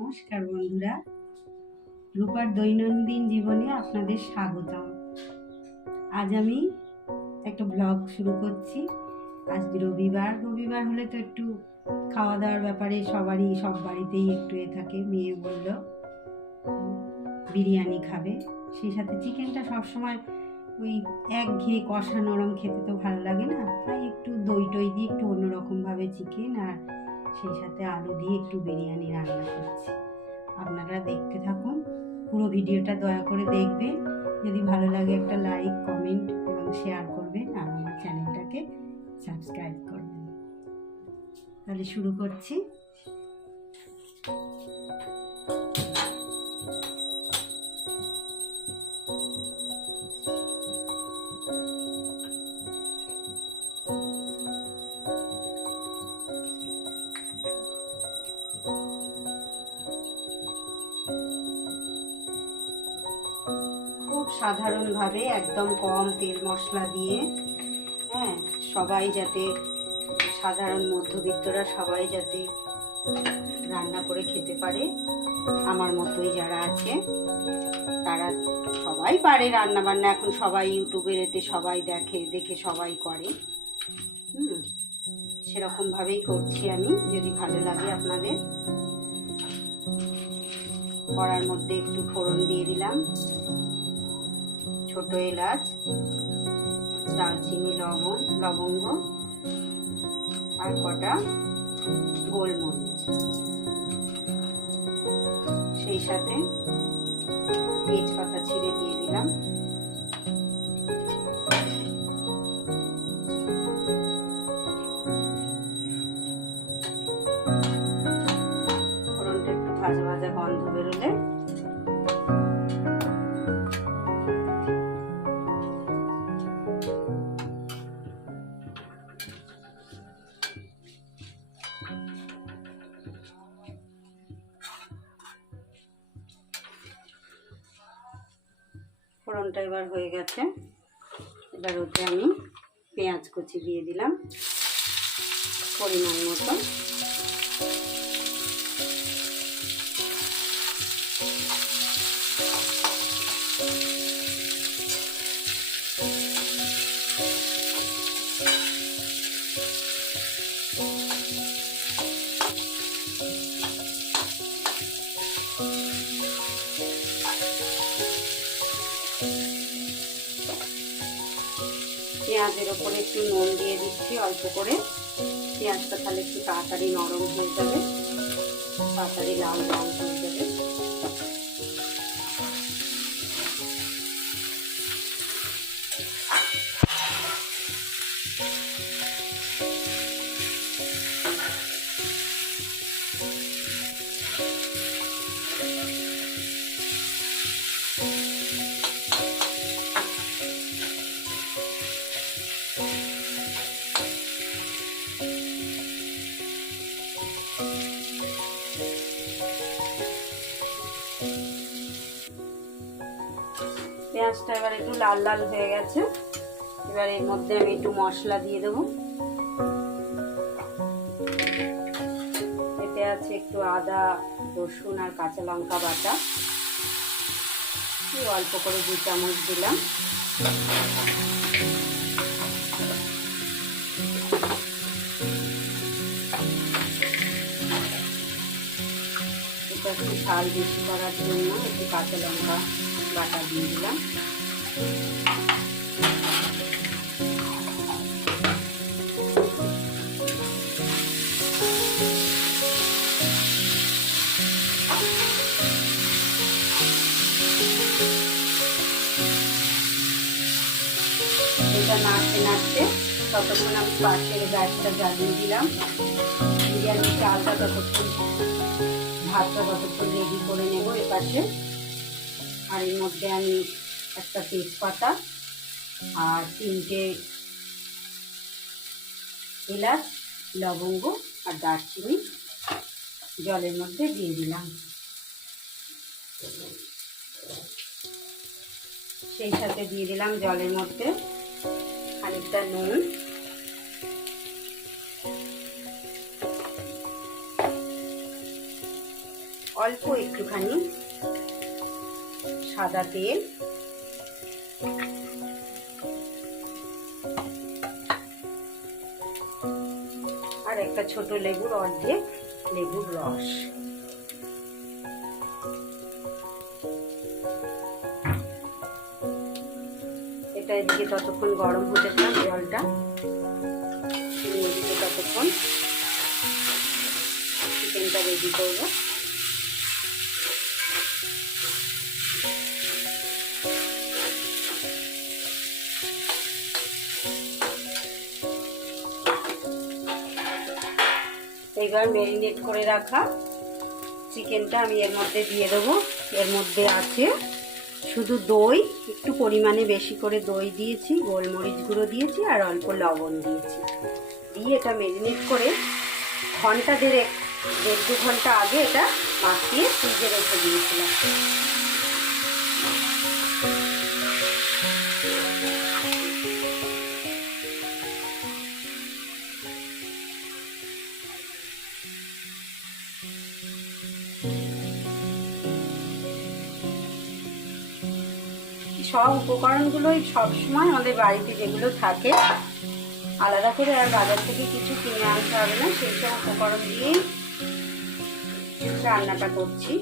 নমস্কার বন্ধুরা। রূপার দৈনন্দিন জীবনে আপনাদের স্বাগতম। আজ আমি একটা ব্লগ শুরু করছি। আজ রবিবার রবিবার হলে তো একটু খাওয়া দাওয়ার ব্যাপারে সবারই, সব বাড়িতেই একটু এ থাকে, মেয়ে বলল, বিরিয়ানি খাবে। সেই সাথে চিকেনটা সবসময় ওই এক ঘিয়ে কষা নরম খেতে তো ভালো লাগে না। তাই একটু দই টই দিয়ে একটু অন্যরকমভাবে চিকেন আর সেই সাথে আলু দিয়ে একটু বিরিয়ানি রান্না করছি। আপনারা দেখতে থাকুন। পুরো ভিডিওটা দয়া করে দেখবেন। যদি ভালো লাগে একটা লাইক, কমেন্ট এবং শেয়ার করবেন, আর আমার চ্যানেলটাকে সাবস্ক্রাইব করবেন। তাহলে শুরু করছি। সাধারণভাবে একদম কম তেল মশলা দিয়ে হ্যাঁ সবাই যাতে, সাধারণ মধ্যবিত্তরা সবাই যাতে রান্না করে খেতে পারে, আমার মতোই যারা আছে, তারা সবাই পারে রান্না বান্না এখন সবাই ইউটিউবের এতে সবাই দেখে দেখে সবাই করে। হুম, সেরকমভাবেই করছি আমি, যদি ভালো লাগে আপনাদের। করার মধ্যে একটু ফোড়ন দিয়ে দিলাম। ছোট এলাচ দারচিনি লবণ লবঙ্গ আর কটা গোলমরিচ। সেই সাথে তেজপাতা ছিঁড়ে দিয়ে দিলাম। ওপরে একটু নুন দিয়ে দিচ্ছি, অল্প করে। পেঁয়াজটা তাহলে একটু তাড়াতাড়ি নরম হয়ে যাবে। তাড়াতাড়ি লাল রং হয়ে যাবে। পেঁয়াজটা এবার একটু লাল লাল হয়ে গেছে। এবার এর মধ্যে আমি একটু মশলা দিয়ে দেবো। এতে আছে একটু আদা, রসুন আর কাঁচা লঙ্কা বাটা। অল্প করে দু চামচ দিলাম। একটু ঝাল বেশি করার জন্য একটু কাঁচা লঙ্কা বাটা দিয়ে দিলাম। এটা নাড়তে নাড়তে ততক্ষণ আমি পাশের গ্যাসটা জ্বালিয়ে দিলাম। বিরিয়ানির চালটা ততক্ষণ, ভাতটা ততক্ষণ রেডি করে নেব এ পাশে আর এর মধ্যে আমি একটা তেজপাতা আর তিনটে এলাচ, লবঙ্গ আর দারচিনি জলের মধ্যে দিয়ে দিলাম। সেই সাথে দিয়ে দিলাম জলের মধ্যে খানিকটা নুন। অল্প একটুখানি সাদা তেল আর একটা ছোট লেবুর অর্ধেক লেবুর রস। এটা এদিকে ততক্ষণ গরম হতে থাক জলটা। এদিকে ততক্ষণ চিকেনটা রেডি করব। এইবার ম্যারিনেট করে রাখা চিকেনটা আমি এর মধ্যে দিয়ে দেবো। এর মধ্যে আছে শুধু দই, একটু পরিমাণে বেশি করে দই দিয়েছি, গোলমরিচ গুঁড়ো দিয়েছি আর অল্প লবণ দিয়েছি। দিয়ে এটা ম্যারিনেট করে ঘণ্টা দেড়েক, দেড় দু ঘণ্টা আগে এটা মাখিয়ে ফ্রিজে রেখে দিয়েছিলাম। উপকরণগুলোই সবসময় আমাদের বাড়িতে যেগুলো থাকে, আলাদা করে আর বাজার থেকে কিছু কিনে আনতে হবে না, সেই সব উপকরণ দিয়েই রান্নাটা করছি।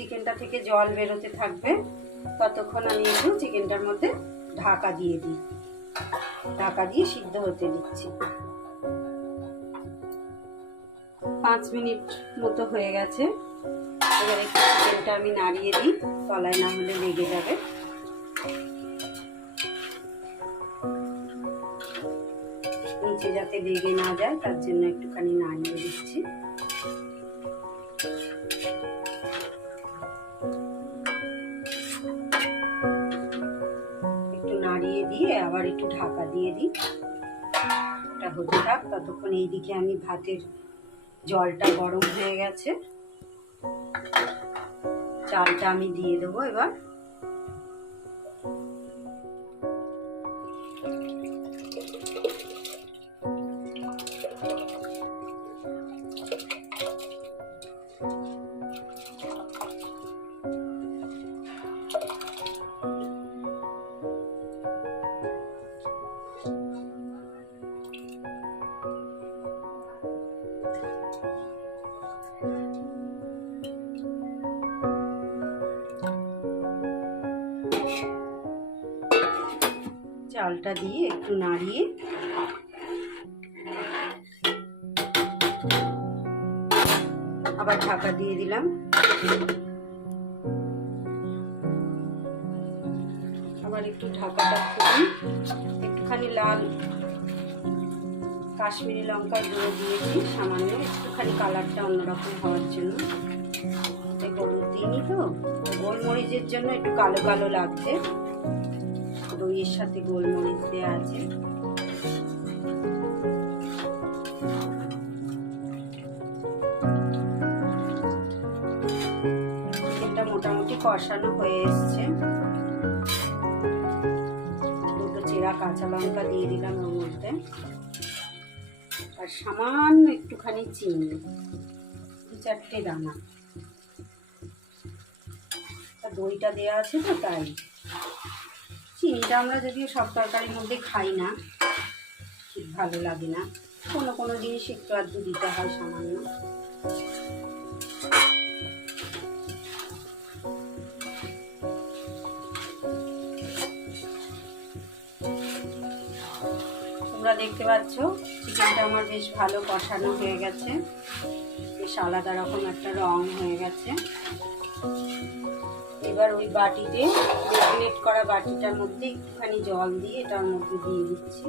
চিকেনটা থেকে জল বেরোতে থাকবে, ততক্ষণ আমি একটু চিকেনটার মধ্যে ঢাকা দিয়ে দিই। ঢাকা দিয়ে সিদ্ধ হতে দিচ্ছি। পাঁচ মিনিট মতো হয়ে গেছে। এবার একটু চিকেনটা আমি নাড়িয়ে দিই, তলায় না হলে লেগে যাবে। নিচে যাতে লেগে না যায়, তার জন্য একটুখানি নাড়িয়ে দিচ্ছি। নাড়িয়ে দিয়ে আবার একটু ঢাকা দিয়ে দিই। এটা হতে থাক, ততক্ষণ এইদিকে আমি ভাতের জলটা গরম হয়ে গেছে। চালটা আমি দিয়ে দেবো এবার। চালটা দিয়ে একটু নাড়িয়ে আবার ঢাকা দিয়ে দিলাম। আবার একটু ঢাকাটা খুলি। একটুখানি লাল কাশ্মীরি লঙ্কার গুঁড়ো দিয়েছি সামান্য একটুখানি কালারটা অন্যরকম হওয়ার জন্য। হলুদ দিইনি তো গোলমরিচের জন্য একটু কালো কালো লাগছে দইয়ের সাথে গোলমরিচ দেওয়া আছে। এটা মোটামুটি কষানো হয়ে এসছে। দুটো চেরা কাঁচা লঙ্কা দিয়ে দিলাম ওর মধ্যে। আর সামান্য একটুখানি চিনি, দু চারটে দানা। দইটা দেওয়া আছে তো তাই। চিনিটা আমরা যদিও সব তরকারির মধ্যে খাই না, ঠিক ভালো লাগে না। কোনো কোনো জিনিস একটু আধটু দিতে হয় সামান্য। তোমরা দেখতে পাচ্ছ, চিকেনটা আমার বেশ ভালো কষানো হয়ে গেছে। বেশ আলাদা রকম একটা রং হয়ে গেছে। এবার ওই বাটিতে ম্যারিনেট করা বাটিটার মধ্যে একটুখানি জল দিয়ে এটার মধ্যে দিয়ে দিচ্ছি।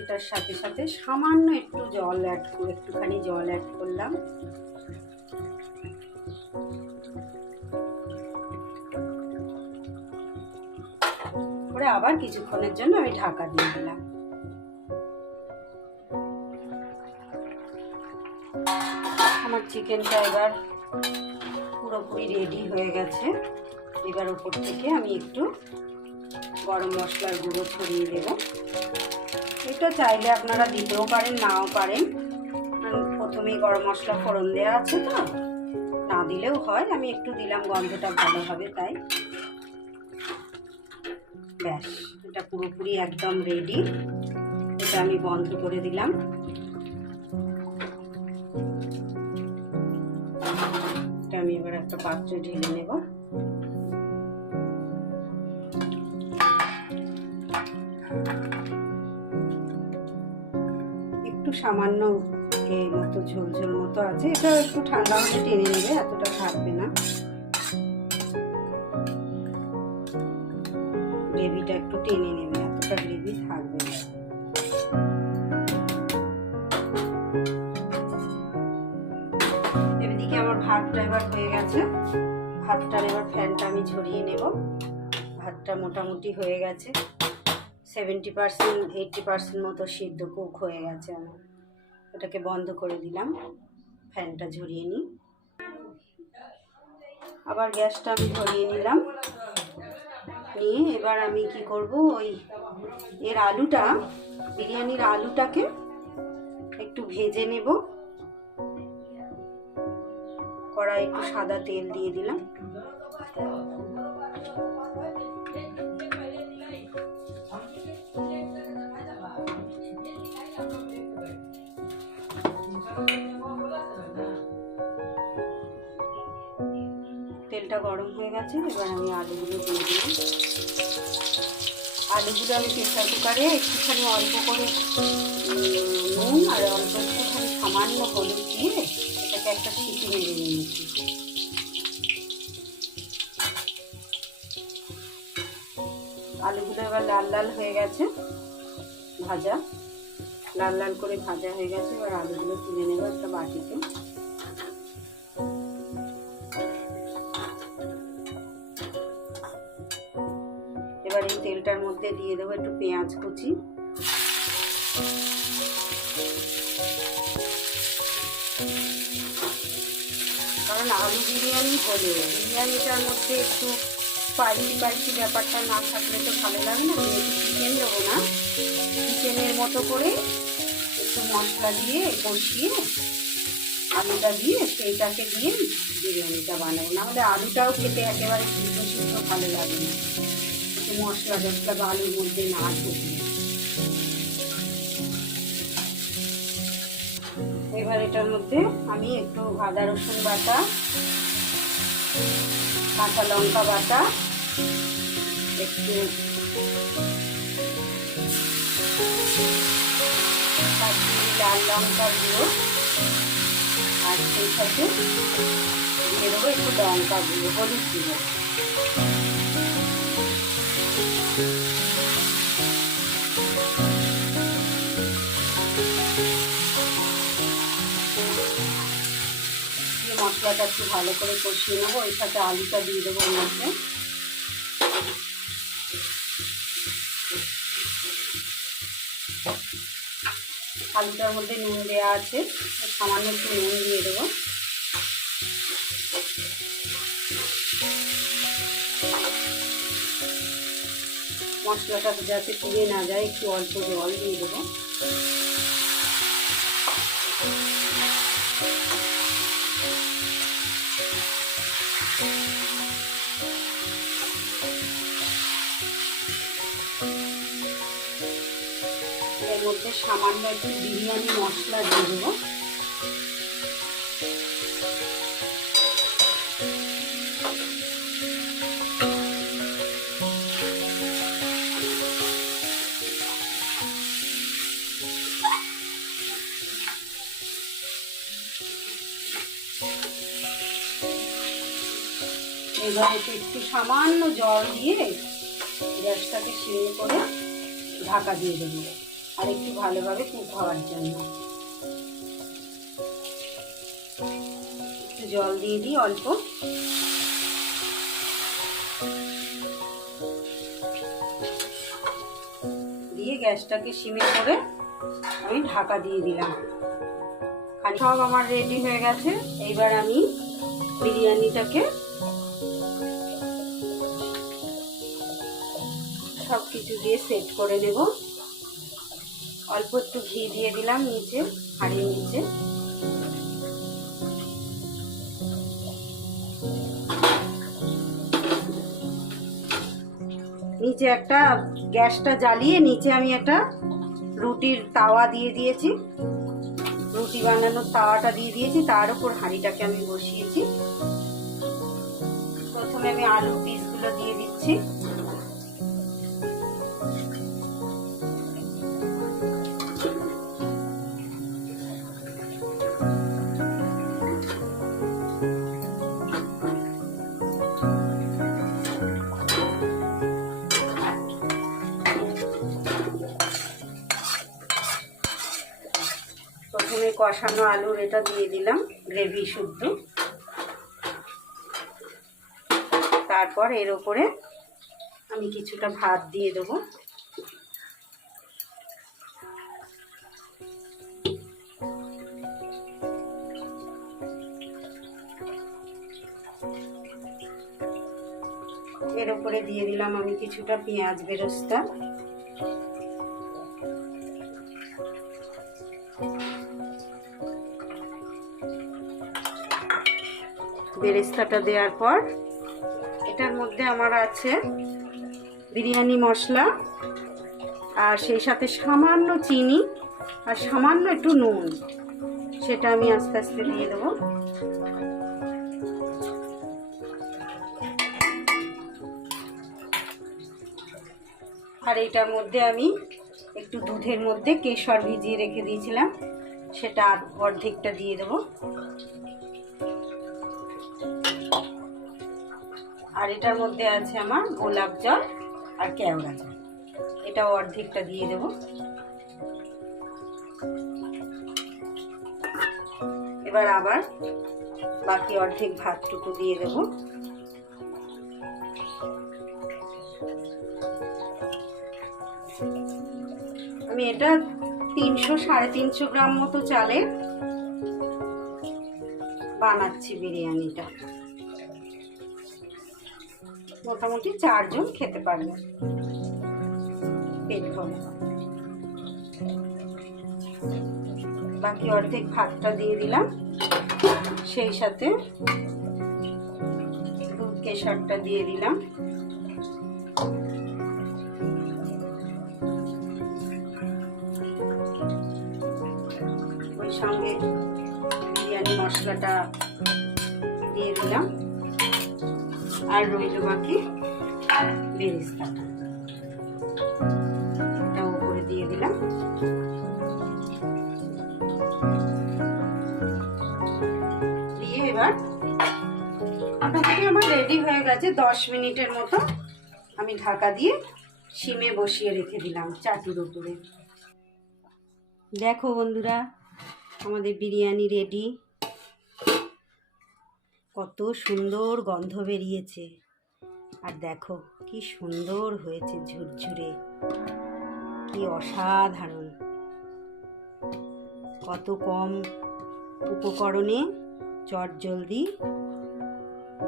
এটার সাথে সাথে সামান্য একটু জল অ্যাড একটুখানি জল অ্যাড করলাম। আবার কিছুক্ষণের জন্য আমি ঢাকা দিয়ে দিলাম। আমার চিকেনটা এবার পুরোপুরি রেডি হয়ে গেছে। এবার ওপর থেকে আমি একটু গরম মশলার গুঁড়ো ছড়িয়ে দেব। এটা চাইলে আপনারা দিতেও পারেন, নাও পারেন। প্রথমেই গরম মশলা ফোড়ন দেওয়া আছে তো, না দিলেও হয়। আমি একটু দিলাম গন্ধটা ভালো হবে তাই। ব্যাস, এটা পুরোপুরি একদম রেডি এটা আমি বন্ধ করে দিলাম। এটা আমি এবার একটা পাত্রে ঢেলে নেব। একটু সামান্য এই মতো ঝোল ঝোল মতো আছে। এটা একটু ঠান্ডা হলে টেনে নেবে, এতটা থাকবে না। ভাতটা এবার হয়ে গেছে। ভাতটার এবার ফ্যানটা আমি ঝরিয়ে নেব। ভাতটা মোটামুটি হয়ে গেছে। সেভেন্টি পার্সেন্ট এইটটি পার্সেন্ট মতো সিদ্ধ কুক হয়ে গেছে আমার। ওটাকে বন্ধ করে দিলাম। ফ্যানটা ঝরিয়ে নিই। আবার গ্যাসটা আমি ধরিয়ে নিলাম। নিয়ে এবার আমি কি করব? ওই এর আলুটা, বিরিয়ানির আলুটাকে একটু ভেজে নেব। কড়াই একটু সাদা তেল দিয়ে দিলাম। তেলটা গরম হয়ে গেছে, এবার আমি আলুগুলো দিয়ে দিলাম। আলুগুলো আমি প্রেসার কুকারে একটুখানি অল্প করে নুন আর অল্প একটুখানি সামান্য হলুদ দিয়ে এটাকে একটা মেরে নিয়েছি আলুগুলো এবার লাল লাল হয়ে গেছে, ভাজা। লাল লাল করে ভাজা হয়ে গেছে, এবার আলুগুলো তুলে নেব একটা বাটিতে। এবার এই তেলটার মধ্যে দিয়ে দেবো একটু পেঁয়াজ কুচি। হলে বিরিয়ানিটার মধ্যে একটু স্পাইসি স্পাইসি ব্যাপারটা না থাকলে তো ভালো লাগে না চিকেন দেবো না। চিকেনের মতো করে একটু মশলা দিয়ে কষিয়ে আলুটা দিয়ে সেইটাকে দিয়ে বিরিয়ানিটা বানাবো। নাহলে আলুটাও খেতে একেবারে সিদ্ধ সিদ্ধ ভালো লাগে না। একটু মশলা টশলা বা আলুর মধ্যে না ঢুকে এবার এটার মধ্যে আমি একটু আদা রসুন বাটা কাঁচা লঙ্কা বাটা, একটু লাল লঙ্কা গুঁড়ো, আর সেই সাথে দিয়ে একটু লঙ্কা গুঁড়ো, হলুদ গুঁড়ো। দিয়ে মশলাটা একটু ভালো করে কষিয়ে নেব ওই সাথে আলুটা দিয়ে দেবো মধ্যে। আলুটার মধ্যে নুন দেওয়া আছে, সামান্য একটু নুন দিয়ে দেবো। মশলাটা যাতে পুড়ে না যায়, একটু অল্প জল দিয়ে দেবো। এর মধ্যে সামান্য একটু বিরিয়ানি মশলা দিয়ে দেবো। এবার একটু সামান্য জল দিয়ে গ্যাসটাকে সিল করে ঢাকা দিয়ে দেবো। আর একটু ভালোভাবে কুক হওয়ার জন্য। একটু জল দিয়ে দিই অল্প। দিয়ে গ্যাসটাকে সিমে করে আমি ঢাকা দিয়ে দিলাম। সব আমার রেডি হয়ে গেছে। এইবার আমি বিরিয়ানিটাকে সব কিছু দিয়ে সেট করে নেব অল্প একটু ঘি দিয়ে দিলাম নিচে, হাড়ির নিচে। নিচে একটা গ্যাসটা জ্বালিয়ে নিচে আমি একটা রুটির তাওয়া দিয়ে দিয়েছি। রুটি বানানোর তাওয়াটা দিয়ে দিয়েছি, তার উপর হাঁড়িটাকে আমি বসিয়েছি। প্রথমে আমি আলুর পিসগুলো দিয়ে দিচ্ছি। কষানো আলুর এটা দিয়ে দিলাম, গ্রেভি শুদ্ধ। তারপর এর ওপরে আমি কিছুটা ভাত দিয়ে দেবো। এর উপরে দিয়ে দিলাম আমি কিছুটা পেঁয়াজ বেরোস্তা। বেরেস্তাটা দেওয়ার পর, এটার মধ্যে আমার আছে বিরিয়ানি মশলা আর সেই সাথে সামান্য চিনি আর সামান্য একটু নুন। সেটা আমি আস্তে আস্তে দিয়ে দেবো। আর এটার মধ্যে আমি একটু দুধের মধ্যে কেশর ভিজিয়ে রেখে দিয়েছিলাম। সেটা অর্ধেকটা দিয়ে দেবো। আর এটার মধ্যে আছে আমার গোলাপ জল আর কেওড়া জল। এটা অর্ধেকটা দিয়ে দেব। এবার আবার বাকি অর্ধেক ভাতটুকু দিয়ে দেব। আমি এটা তিনশো, সাড়ে তিনশো গ্রাম মতো চালের বানাচ্ছি বিরিয়ানিটা। মোটামুটি চারজন খেতে পারবে। পেট বাকি অর্ধেক ভাতটা দিয়ে দিলাম। সেই সাথে দুধ কেশরটা দিয়ে দিলাম। ওই সঙ্গে বিরিয়ানি মশলাটা দিয়ে দিলাম। আর রইল বাকি বেরেস্তাটা। এটা উপরে দিয়ে দিলাম। দিয়ে এবার মোটামুটি আমার রেডি হয়ে গেছে। দশ মিনিটের মতো আমি ঢাকা দিয়ে সিমে বসিয়ে রেখে দিলাম চাটুর উপরে। দেখো বন্ধুরা, আমাদের বিরিয়ানি রেডি কত সুন্দর গন্ধ বেরিয়েছে। আর দেখো, কি সুন্দর হয়েছে ঝুরঝুরে। কি অসাধারণ। কত কম উপকরণে চট জলদি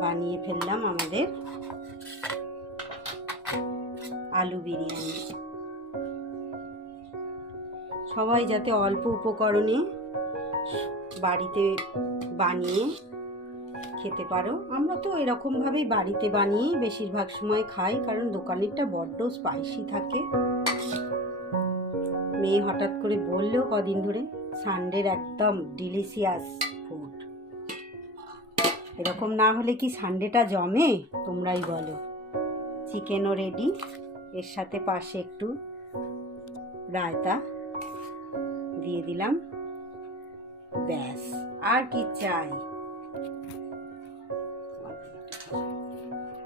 বানিয়ে ফেললাম আমাদের আলু বিরিয়ানি। সবাই যাতে অল্প উপকরণে বাড়িতে বানিয়ে খেতে পারো। আমরা তো এরকমভাবেই বাড়িতে বানিয়ে বেশিরভাগ সময় খাই, কারণ দোকানেরটা বড্ড স্পাইসি থাকে। মেয়ে হঠাৎ করে বলল কদিন ধরে সানডের একদম ডিলিশিয়াস ফুড এরকম না হলে কি সানডেটা জমে? তোমরাই বলো। চিকেনও রেডি এর সাথে পাশে একটু রায়তা দিয়ে দিলাম। ব্যাস, আর কি চাই?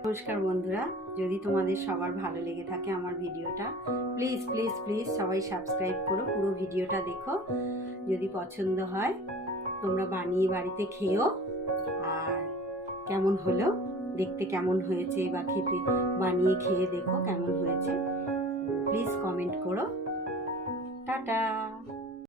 নমস্কার বন্ধুরা, যদি তোমাদের সবার ভালো লেগে থাকে আমার ভিডিওটা প্লিজ প্লিজ প্লিজ সবাই সাবস্ক্রাইব করো, পুরো ভিডিওটা দেখো। যদি পছন্দ হয়, তোমরা বানিয়ে বাড়িতে খেও আর কেমন হলো, দেখতে কেমন হয়েছে বা খেতে, বানিয়ে খেয়ে দেখো কেমন হয়েছে প্লিজ কমেন্ট করো। টাটা!